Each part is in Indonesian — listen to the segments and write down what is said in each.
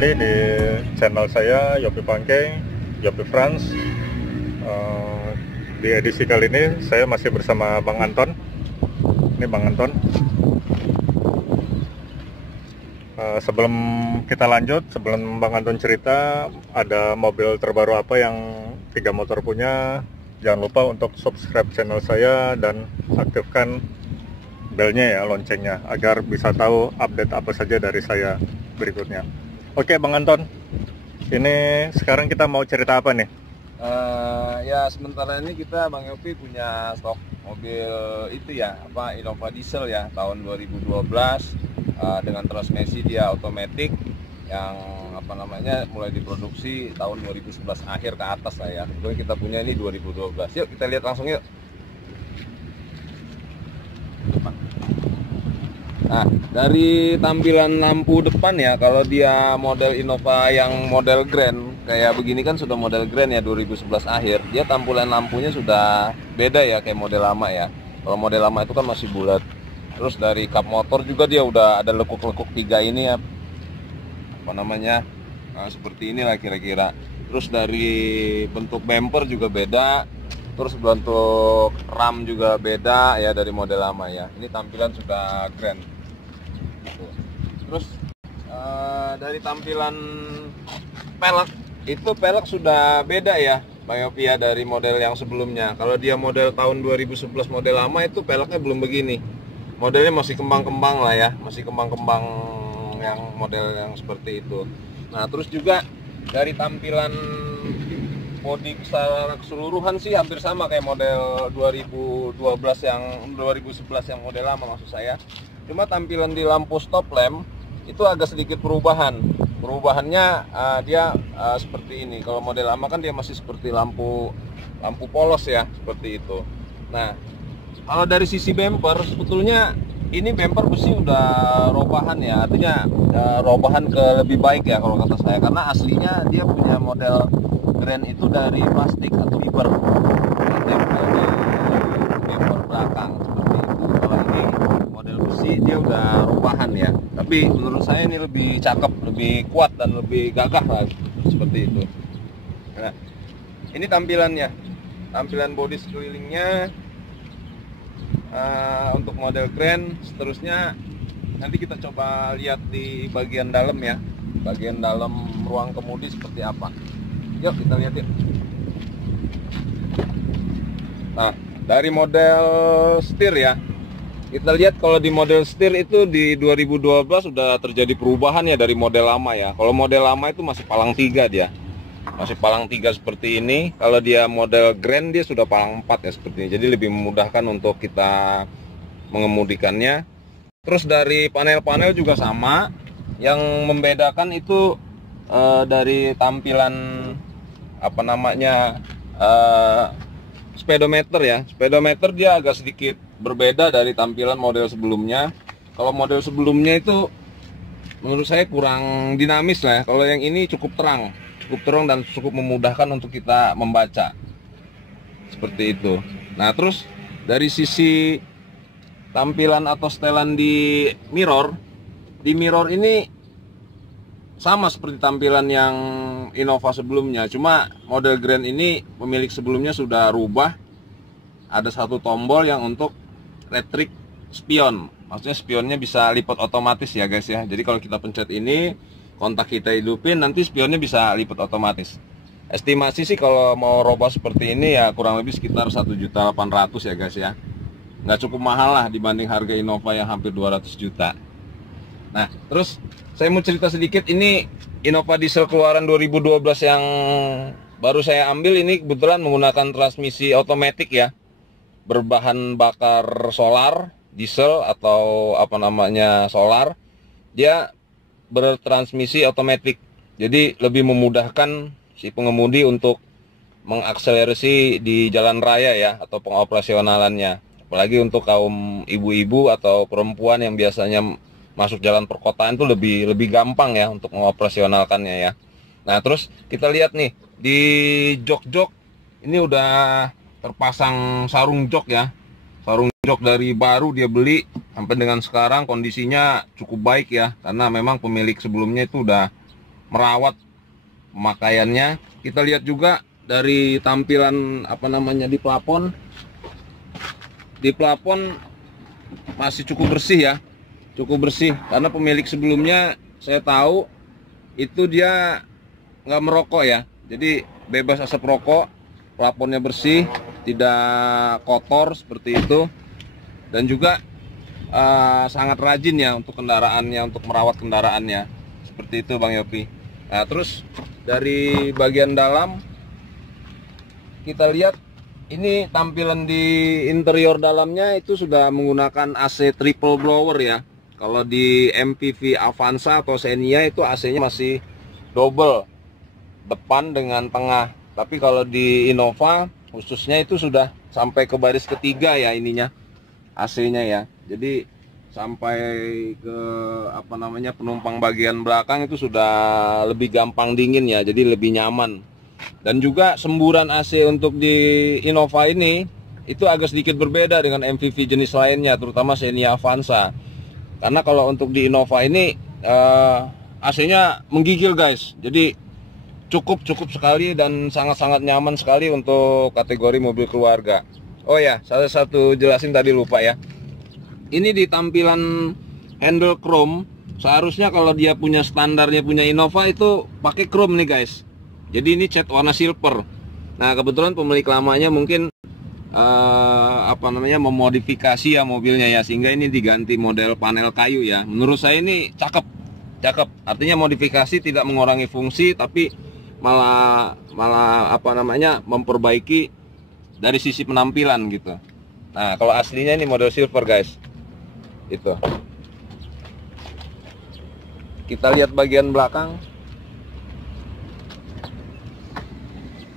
kembali di channel saya, Yopi Pangkeng, Yopi France. Di edisi kali ini saya masih bersama Bang Anton. Ini Bang Anton. Sebelum kita lanjut, sebelum Bang Anton cerita ada mobil terbaru apa yang Tiga Motor punya, jangan lupa untuk subscribe channel saya dan aktifkan belnya ya, loncengnya, agar bisa tahu update apa saja dari saya berikutnya. Oke Bang Anton, ini sekarang kita mau cerita apa nih? Ya sementara ini kita Bang Yopi punya stok mobil itu ya, Innova diesel ya, tahun 2012 dengan transmisi dia otomatis yang mulai diproduksi tahun 2011 akhir ke atas lah ya. Kemudian kita punya ini 2012. Yuk kita lihat langsung yuk. Nah, dari tampilan lampu depan ya, kalau dia model Innova yang model Grand kayak begini kan sudah model Grand ya 2011 akhir. Dia tampilan lampunya sudah beda ya kayak model lama ya. Kalau model lama itu kan masih bulat. Terus dari kap motor juga dia udah ada lekuk-lekuk tiga ini ya. Seperti inilah kira-kira. Terus dari bentuk bumper juga beda. Terus bentuk ram juga beda ya dari model lama ya. Ini tampilan sudah Grand. Terus dari tampilan pelek, itu pelek sudah beda ya Bang Yopi ya dari model yang sebelumnya. Kalau dia model tahun 2011 model lama itu peleknya belum begini. Modelnya masih kembang-kembang lah ya, masih kembang-kembang yang model yang seperti itu. Nah terus juga dari tampilan bodi secara keseluruhan sih hampir sama kayak model 2011 yang model lama maksud saya. Cuma tampilan di lampu stop lamp itu agak sedikit perubahan. Perubahannya dia seperti ini. Kalau model lama kan dia masih seperti lampu polos ya, seperti itu. Nah, kalau dari sisi bumper sebetulnya ini bumper besi udah robahan ya, artinya robahan ke lebih baik ya kalau kata saya, karena aslinya dia punya model Grand itu dari plastik atau fiber. Tempel di bumper belakang seperti itu. Kalau ini model besi dia udah robahan ya. Tapi menurut saya ini lebih cakep, lebih kuat dan lebih gagah lah seperti itu. Nah, ini tampilannya, tampilan bodi sekelilingnya untuk model Grand. Seterusnya nanti kita coba lihat di bagian dalam ya, bagian dalam ruang kemudi seperti apa. Yuk kita lihat yuk. Nah, dari model setir ya, kita lihat kalau di model setir itu di 2012 sudah terjadi perubahan ya dari model lama ya. Kalau model lama itu masih palang 3 dia, masih palang 3 seperti ini. Kalau dia model Grand dia sudah palang 4 ya seperti ini. Jadi lebih memudahkan untuk kita mengemudikannya. Terus dari panel-panel juga sama. Yang membedakan itu dari tampilan speedometer ya. Speedometer dia agak sedikit berbeda dari tampilan model sebelumnya. Kalau model sebelumnya itu menurut saya kurang dinamis lah ya. Kalau yang ini cukup terang dan cukup memudahkan untuk kita membaca seperti itu. Nah terus dari sisi tampilan atau setelan di mirror ini sama seperti tampilan yang Innova sebelumnya, cuma model Grand ini pemilik sebelumnya sudah rubah. Ada satu tombol yang untuk retrik spion, maksudnya spionnya bisa lipat otomatis ya guys ya. Jadi kalau kita pencet ini, kontak kita hidupin, nanti spionnya bisa lipat otomatis. Estimasi sih kalau mau robot seperti ini ya kurang lebih sekitar 1.800.000 ya guys ya. Nggak cukup mahal lah dibanding harga Innova yang hampir 200 juta. Nah terus saya mau cerita sedikit, ini Innova diesel keluaran 2012 yang baru saya ambil ini kebetulan menggunakan transmisi otomatis ya, berbahan bakar solar, diesel atau solar. Dia bertransmisi otomatis, jadi lebih memudahkan si pengemudi untuk mengakselerasi di jalan raya ya, atau pengoperasionalannya. Apalagi untuk kaum ibu-ibu atau perempuan yang biasanya masuk jalan perkotaan itu lebih gampang ya untuk mengoperasionalkannya ya. Nah terus kita lihat nih di jok-jok ini udah terpasang sarung jok ya. Sarung jok dari baru dia beli sampai dengan sekarang kondisinya cukup baik ya, karena memang pemilik sebelumnya itu udah merawat pemakaiannya. Kita lihat juga dari tampilan di plafon. Di plafon masih cukup bersih ya, cukup bersih, karena pemilik sebelumnya saya tahu itu dia nggak merokok ya, jadi bebas asap rokok. Plafonnya bersih, tidak kotor seperti itu, dan juga sangat rajin ya untuk kendaraannya, untuk merawat kendaraannya seperti itu Bang Yopi. Nah, terus dari bagian dalam kita lihat ini tampilan di interior dalamnya itu sudah menggunakan AC triple blower ya. Kalau di MPV Avanza atau Xenia itu AC-nya masih double, depan dengan tengah. Tapi kalau di Innova khususnya itu sudah sampai ke baris ketiga ya ininya, AC-nya ya. Jadi sampai ke penumpang bagian belakang itu sudah lebih gampang dingin ya, jadi lebih nyaman. Dan juga semburan AC untuk di Innova ini itu agak sedikit berbeda dengan MPV jenis lainnya, terutama Xenia Avanza. Karena kalau untuk di Innova ini AC-nya menggigil guys, jadi cukup sekali dan sangat nyaman sekali untuk kategori mobil keluarga. Oh ya, salah satu jelasin tadi lupa ya. Ini di tampilan handle chrome, seharusnya kalau dia punya standarnya punya Innova itu pakai chrome nih guys. Jadi ini cat warna silver. Nah, kebetulan pemilik lamanya mungkin memodifikasi ya mobilnya ya, sehingga ini diganti model panel kayu ya. Menurut saya ini cakep. Artinya modifikasi tidak mengurangi fungsi, tapi malah memperbaiki dari sisi penampilan gitu. Nah, kalau aslinya ini model silver guys. Itu. Kita lihat bagian belakang.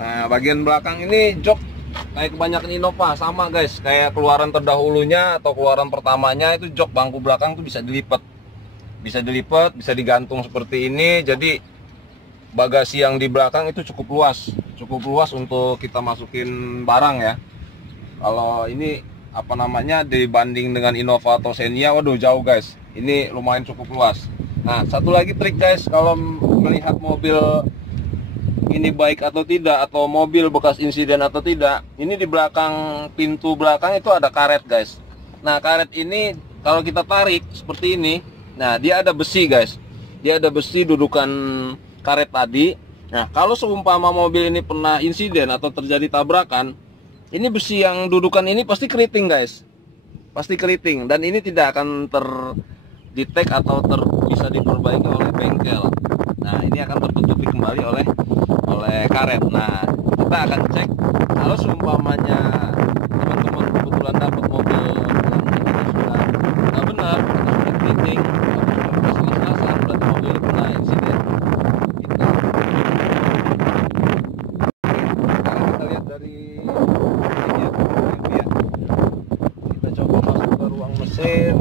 Nah, bagian belakang ini jok kayak kebanyakan Innova sama guys, kayak keluaran terdahulunya atau keluaran pertamanya itu jok bangku belakang tuh bisa dilipat. Bisa digantung seperti ini. Jadi bagasi yang di belakang itu cukup luas untuk kita masukin barang ya. Kalau ini dibanding dengan Innova atau Xenia, waduh jauh guys. Ini lumayan cukup luas. Nah, satu lagi trik guys, kalau melihat mobil ini baik atau tidak, atau mobil bekas insiden atau tidak, ini di belakang pintu belakang itu ada karet guys. Nah, karet ini kalau kita tarik seperti ini, nah dia ada besi guys. Dia ada besi dudukan karet tadi. Nah, kalau seumpama mobil ini pernah insiden atau terjadi tabrakan, ini besi yang dudukan ini pasti keriting guys, pasti keriting, dan ini tidak akan terdetek atau bisa diperbaiki oleh bengkel. Nah, ini akan tertutupi kembali oleh karet. Nah, kita akan cek kalau seumpamanya teman-teman kebetulan dapat mobil yang ini sudah nggak benar, atau sudah keriting, atau sudah salah-salah, berarti mobil pernah insiden. Kita lihat dari ini ya, kita coba masuk ke ruang mesin.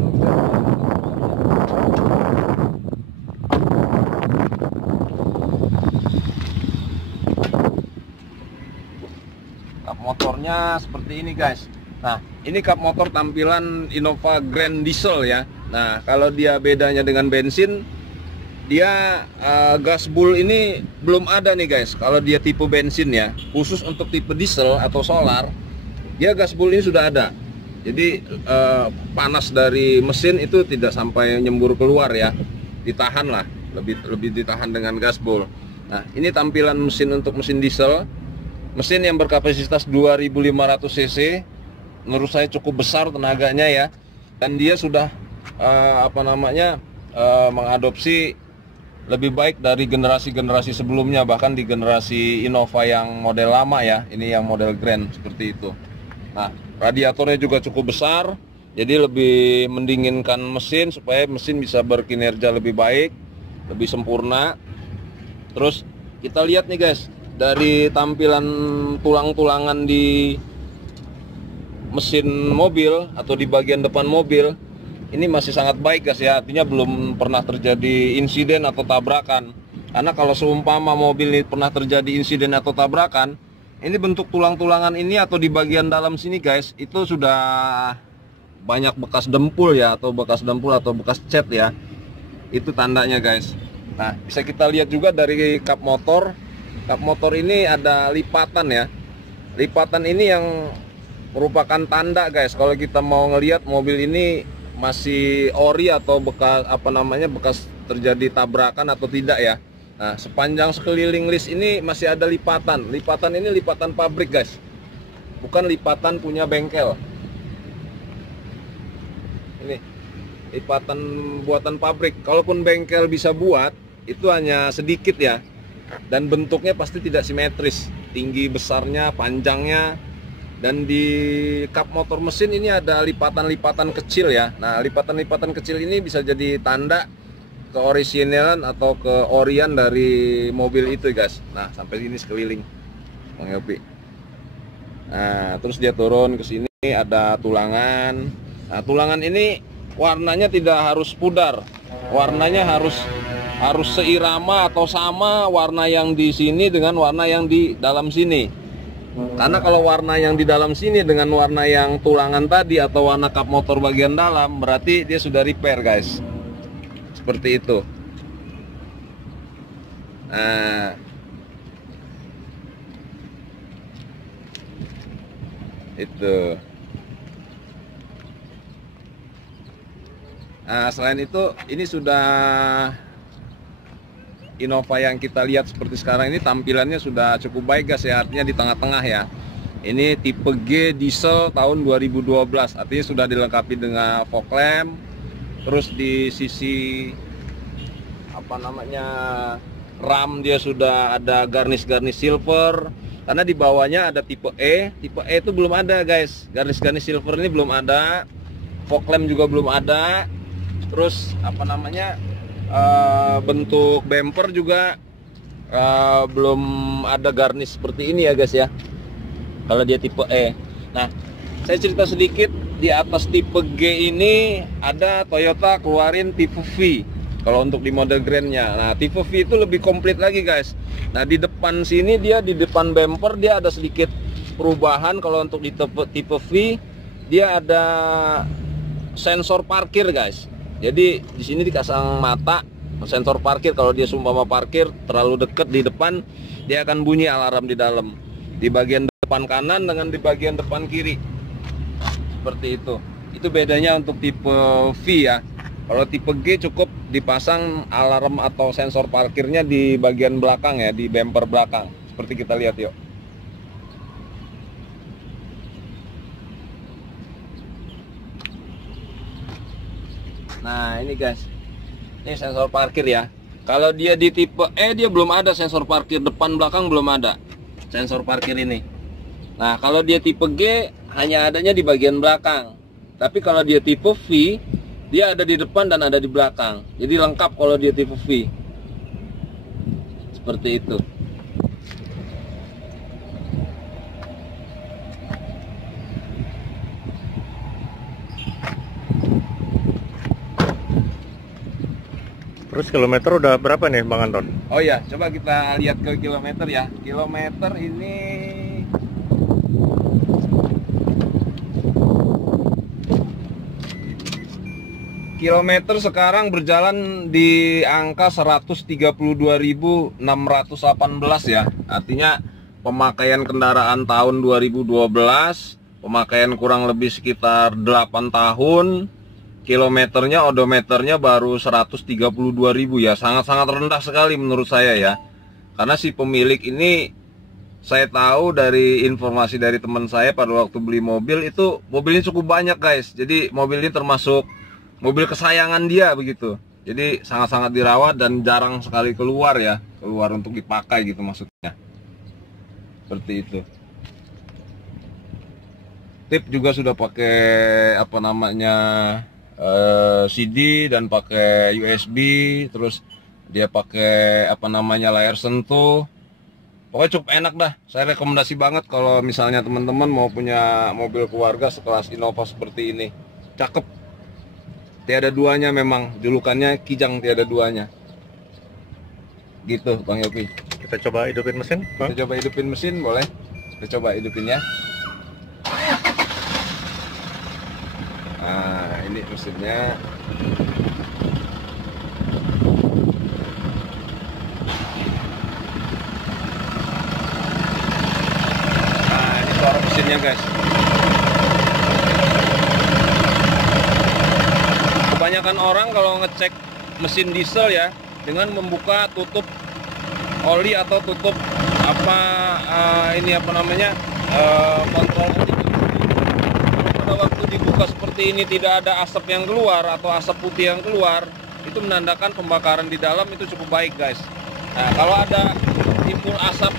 Kap motornya seperti ini guys. Nah, ini kap motor tampilan Innova Grand Diesel ya. Nah, kalau dia bedanya dengan bensin, dia gasbul ini belum ada nih guys. Kalau dia tipe bensin ya, khusus untuk tipe diesel atau solar, dia gasbul ini sudah ada. Jadi panas dari mesin itu tidak sampai nyembur keluar ya, ditahan lah, lebih ditahan dengan gasbul. Nah, ini tampilan mesin untuk mesin diesel, mesin yang berkapasitas 2500 cc. Menurut saya cukup besar tenaganya ya, dan dia sudah mengadopsi lebih baik dari generasi-generasi sebelumnya, bahkan di generasi Innova yang model lama ya, ini yang model Grand seperti itu. Nah, radiatornya juga cukup besar, jadi lebih mendinginkan mesin supaya mesin bisa berkinerja lebih baik, lebih sempurna. Terus kita lihat nih guys, dari tampilan tulang-tulangan di mesin mobil atau di bagian depan mobil, ini masih sangat baik guys ya, artinya belum pernah terjadi insiden atau tabrakan. Karena kalau seumpama mobil ini pernah terjadi insiden atau tabrakan, ini bentuk tulang-tulangan ini atau di bagian dalam sini guys, itu sudah banyak bekas dempul ya, atau bekas cat ya. Itu tandanya guys. Nah, bisa kita lihat juga dari kap motor. Kap motor ini ada lipatan ya. Lipatan ini yang merupakan tanda guys, kalau kita mau ngelihat mobil ini masih ori atau bekas bekas terjadi tabrakan atau tidak ya. Nah, sepanjang sekeliling list ini masih ada lipatan. Lipatan ini lipatan pabrik guys, bukan lipatan punya bengkel. Ini lipatan buatan pabrik. Kalaupun bengkel bisa buat, itu hanya sedikit ya, dan bentuknya pasti tidak simetris, tinggi besarnya, panjangnya. Dan di kap motor mesin ini ada lipatan-lipatan kecil ya. Nah, lipatan-lipatan kecil ini bisa jadi tanda keoriginalan atau keorian dari mobil itu guys. Nah, sampai sini sekeliling Bang Yopi. Nah, terus dia turun ke sini, ada tulangan. Nah, tulangan ini warnanya tidak harus pudar, warnanya harus seirama atau sama warna yang di sini dengan warna yang di dalam sini. Karena kalau warna yang di dalam sini dengan warna yang tulangan tadi atau warna kap motor bagian dalam, berarti dia sudah repair guys. Seperti itu. Nah, itu. Nah, selain itu, ini sudah Innova yang kita lihat seperti sekarang ini tampilannya sudah cukup baik guys ya, artinya di tengah-tengah ya. Ini tipe G diesel tahun 2012, artinya sudah dilengkapi dengan fog lamp. Terus di sisi ram dia sudah ada garnish-garnish silver. Karena di bawahnya ada tipe E. Tipe E itu belum ada guys, garnish-garnish silver ini belum ada. Fog lamp juga belum ada. Terus bentuk bumper juga belum ada garnish seperti ini ya guys ya, kalau dia tipe E. Nah, saya cerita sedikit, di atas tipe G ini ada Toyota keluarin tipe V kalau untuk di model Grand-nya. Nah, tipe V itu lebih komplit lagi guys. Nah, di depan sini dia, di depan bumper dia ada sedikit perubahan. Kalau untuk di tipe V dia ada sensor parkir guys. Jadi di sini dikasang mata sensor parkir. Kalau dia sumpama parkir terlalu dekat di depan, dia akan bunyi alarm di dalam, di bagian depan kanan dengan di bagian depan kiri. Seperti itu. Itu bedanya untuk tipe V ya. Kalau tipe G cukup dipasang alarm atau sensor parkirnya di bagian belakang ya, di bumper belakang. Seperti kita lihat yuk. Nah, ini guys, ini sensor parkir ya. Kalau dia di tipe E dia belum ada sensor parkir, depan belakang belum ada sensor parkir ini. Nah, kalau dia tipe G hanya adanya di bagian belakang. Tapi kalau dia tipe V dia ada di depan dan ada di belakang. Jadi lengkap kalau dia tipe V. Seperti itu. Terus kilometer udah berapa nih Bang Anton? Oh ya, coba kita lihat ke kilometer ya. Kilometer ini kilometer sekarang berjalan di angka 132.618 ya. Artinya pemakaian kendaraan tahun 2012, pemakaian kurang lebih sekitar 8 tahun. Kilometernya, odometernya baru 132.000 ya. Sangat-sangat rendah sekali menurut saya ya. Karena si pemilik ini, saya tahu dari informasi dari teman saya pada waktu beli mobil itu, mobilnya cukup banyak guys. Jadi mobil ini termasuk mobil kesayangan dia begitu. Jadi sangat-sangat dirawat dan jarang sekali keluar ya. Keluar untuk dipakai gitu maksudnya. Seperti itu. Tip juga sudah pakai CD dan pakai USB, terus dia pakai layar sentuh. Pokoknya cukup enak dah. Saya rekomendasi banget kalau misalnya teman-teman mau punya mobil keluarga sekelas Innova seperti ini. Cakep. Tiada duanya memang, julukannya Kijang tiada duanya. Gitu Bang Yopi. Kita coba hidupin mesin, Bang. Kita coba hidupin mesin, boleh? Kita coba hidupin ya. Nah, ini mesinnya. mesinnya guys. Kebanyakan orang kalau ngecek mesin diesel ya dengan membuka tutup oli atau tutup kontrol. Pada waktu dibuka seperti ini tidak ada asap yang keluar atau asap putih yang keluar, itu menandakan pembakaran di dalam itu cukup baik guys. Nah, kalau ada timbul asap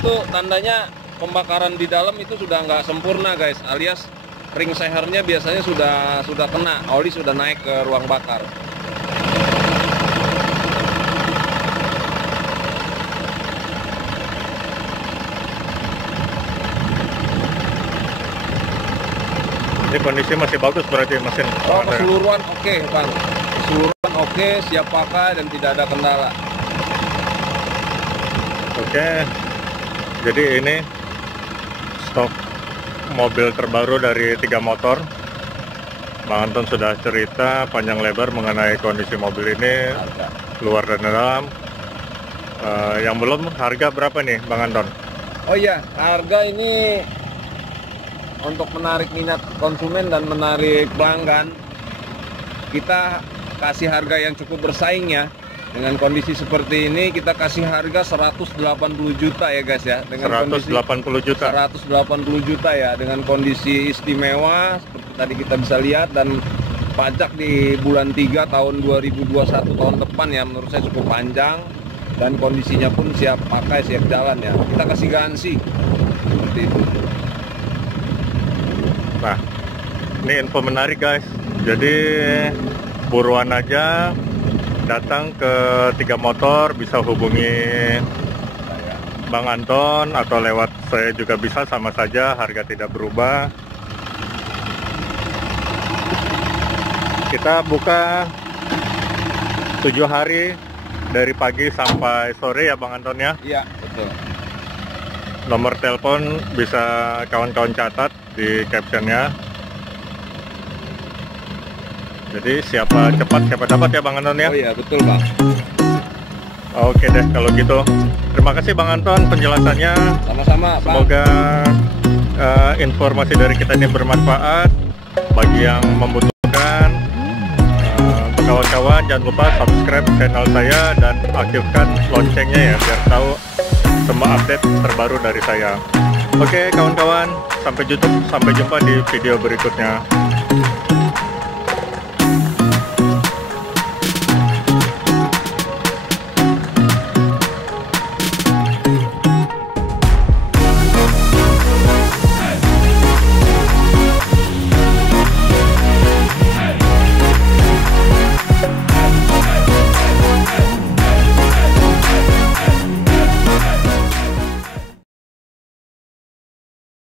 itu tandanya pembakaran di dalam itu sudah nggak sempurna guys, alias ring sehernya biasanya sudah kena, oli sudah naik ke ruang bakar. Ini kondisi masih bagus berarti mesin. Oh, keseluruhan oke, Bang. Keseluruhan oke, siap pakai dan tidak ada kendala. Oke. Jadi ini stok mobil terbaru dari 3 motor. Bang Anton sudah cerita panjang lebar mengenai kondisi mobil ini, luar dan dalam. Yang belum, harga berapa nih Bang Anton? Oh iya, harga ini untuk menarik minat konsumen dan menarik pelanggan, kita kasih harga yang cukup bersaing ya. Dengan kondisi seperti ini kita kasih harga 180 juta ya guys ya. Dengan 180 juta. 180 juta ya, dengan kondisi istimewa seperti tadi kita bisa lihat, dan pajak di bulan 3 tahun 2021 tahun depan ya, menurut saya cukup panjang dan kondisinya pun siap pakai, siap jalan ya. Kita kasih garansi seperti itu. Nah, ini info menarik guys. Jadi buruan aja datang ke 3 motor, bisa hubungi Bang Anton atau lewat saya juga bisa, sama saja, harga tidak berubah. Kita buka 7 hari dari pagi sampai sore ya Bang Anton ya? Iya, betul. Nomor telepon bisa kawan-kawan catat di captionnya. Jadi siapa cepat siapa dapat ya Bang Anton ya? Oh iya, betul Bang. Oke deh kalau gitu. Terima kasih Bang Anton penjelasannya. Sama-sama Bang. Semoga informasi dari kita ini bermanfaat bagi yang membutuhkan. Untuk kawan-kawan jangan lupa subscribe channel saya dan aktifkan loncengnya ya, biar tahu semua update terbaru dari saya. Oke kawan-kawan, sampai jumpa di video berikutnya.